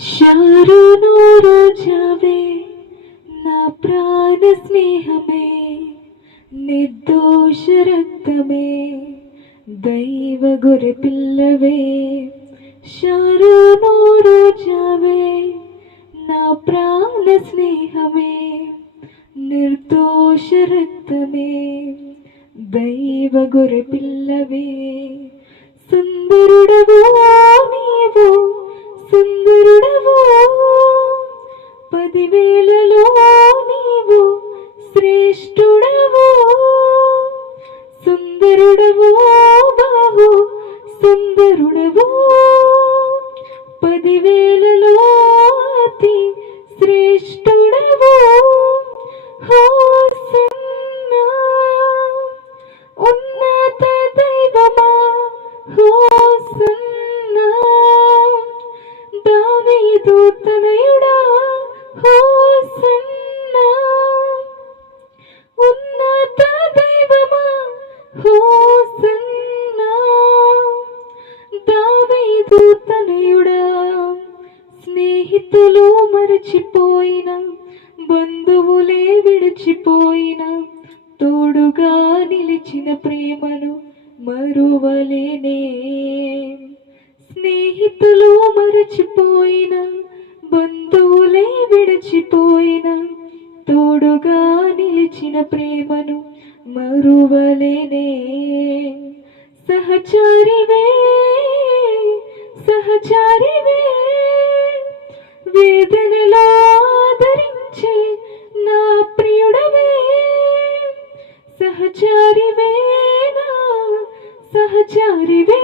शारोनो रोजावे ना प्राण स्नेहमे निर्दोष रक्तमे दैव गुरे पिल्लवे शारोनो रोजावे ना प्राण स्नेहमे निर्दोष रक्तमे दैव गुरे पिल्लवे सुंदरुडवो नीवो సుందరుడవు పదివేలలో నీవు శ్రేష్ఠుడవు సుందరుడవు బాహు సుందరుడవు పదివేలలో అతి శ్రేష్ఠుడవు హోసన్నా ఉన్నత దైవమా హోసన్నా దావీదు తనయుడా హోసన్నా ఉన్నత దైవమా హోసన్నా దావీదు తనయుడా స్నేహితులు మరచిపోయిన బంధువులే విడిచిపోయిన తోడుగా నిలిచిన ప్రేమను మరువలేనే స్నేహితులు మరచిపోయిన బంధువులే విడిచిపోయిన తోడుగా నిలిచిన ప్రేమను మరువలేనే సహచారివే సహచారివే వేదనలో ఆదరించే నా ప్రియుడవే సహచారివే నా సహచారివే